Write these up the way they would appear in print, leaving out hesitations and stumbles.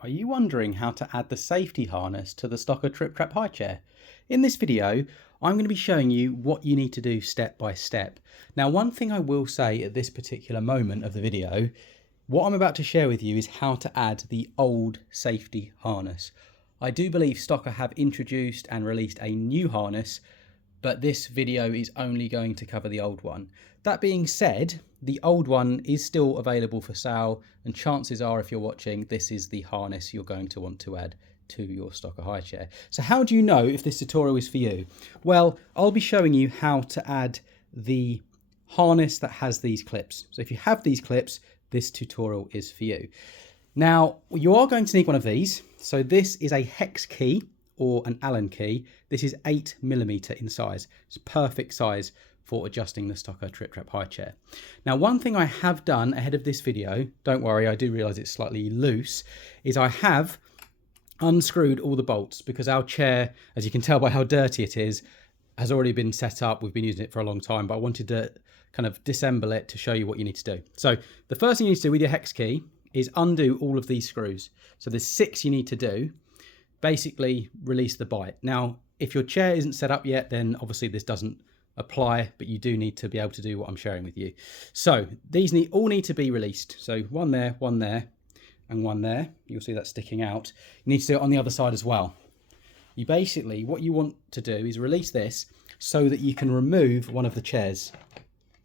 Are you wondering how to add the safety harness to the Stokke Trip Trap high chair? In this video, I'm going to be showing you what you need to do step by step. Now, one thing I will say at this particular moment of the video, what I'm about to share with you is how to add the old safety harness. I do believe Stokke have introduced and released a new harness, but this video is only going to cover the old one. That being said, the old one is still available for sale, and chances are, if you're watching, this is the harness you're going to want to add to your Stokke high chair. So how do you know if this tutorial is for you? Well, I'll be showing you how to add the harness that has these clips. So if you have these clips, this tutorial is for you. Now, you are going to need one of these. So this is a hex key or an Allen key. This is 8mm in size. It's perfect size for adjusting the Stokke Trip Trap high chair. Now, one thing I have done ahead of this video, don't worry, I do realise it's slightly loose, is I have unscrewed all the bolts because our chair, as you can tell by how dirty it is, has already been set up. We've been using it for a long time, but I wanted to kind of disassemble it to show you what you need to do. So the first thing you need to do with your hex key is undo all of these screws. So there's 6 you need to do. Basically release the bite. Now, if your chair isn't set up yet, then obviously this doesn't apply, but you do need to be able to do what I'm sharing with you. So these all need to be released. So one there, and one there. You'll see that sticking out. You need to do it on the other side as well. You basically, what you want to do is release this so that you can remove one of the chairs,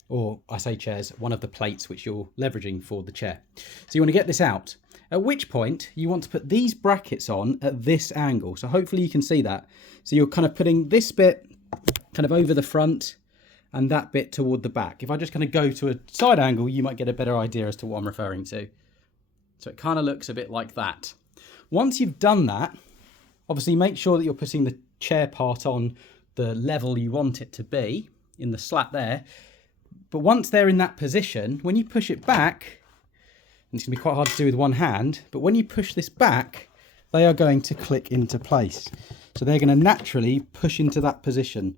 or I say chairs, one of the plates which you're leveraging for the chair. So you want to get this out. At which point you want to put these brackets on at this angle. So hopefully you can see that. So you're kind of putting this bit kind of over the front and that bit toward the back. If I just kind of go to a side angle, you might get a better idea as to what I'm referring to. So it kind of looks a bit like that. Once you've done that, obviously make sure that you're putting the chair part on the level you want it to be in the slat there. But once they're in that position, when you push it back, and it's going to be quite hard to do with one hand, but when you push this back, they are going to click into place. So they're going to naturally push into that position.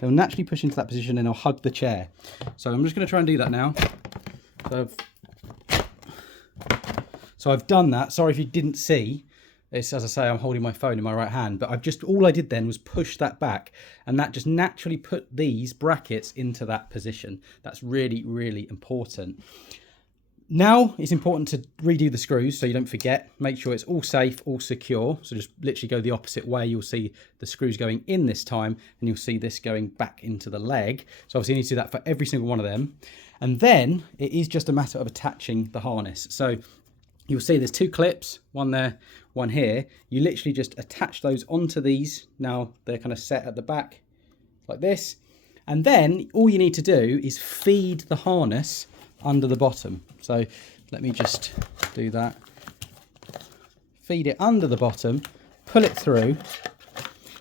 They'll naturally push into that position and they'll hug the chair. So I'm just going to try and do that now. So I've done that. Sorry if you didn't see. It's, as I say, I'm holding my phone in my right hand, but all I did then was push that back, and that just naturally put these brackets into that position. That's really, really important. Now it's important to redo the screws so you don't forget. Make sure it's all safe, all secure. So just literally go the opposite way. You'll see the screws going in this time, and you'll see this going back into the leg. So obviously you need to do that for every single one of them. And then it is just a matter of attaching the harness. So you'll see there's 2 clips, one there, one here. You literally just attach those onto these. Now they're kind of set at the back like this. And then all you need to do is feed the harness under the bottom. So let me just do that. Feed it under the bottom, pull it through,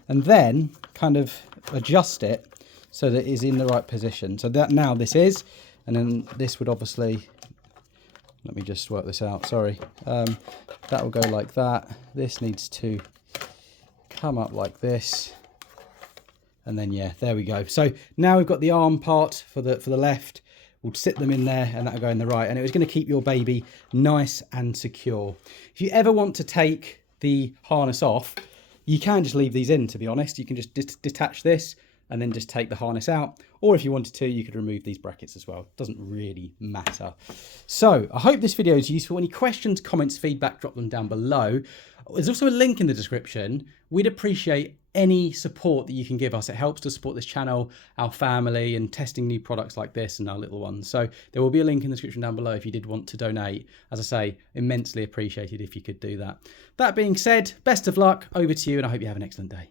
and then kind of adjust it so that it is in the right position. So that now this is, and then this would obviously, let me just work this out, sorry. That will go like that. This needs to come up like this. And then, yeah, there we go. So now we've got the arm part for the left. We'll sit them in there and that'll go in the right. And it was going to keep your baby nice and secure. If you ever want to take the harness off, you can just leave these in, to be honest. You can just detach this and then just take the harness out. Or if you wanted to, you could remove these brackets as well. Doesn't really matter. So I hope this video is useful. Any questions, comments, feedback, drop them down below. There's also a link in the description. We'd appreciate any support that you can give us. It helps to support this channel, our family, and testing new products like this and our little ones. So there will be a link in the description down below if you did want to donate. As I say, immensely appreciated if you could do that. That being said, best of luck, over to you, and I hope you have an excellent day.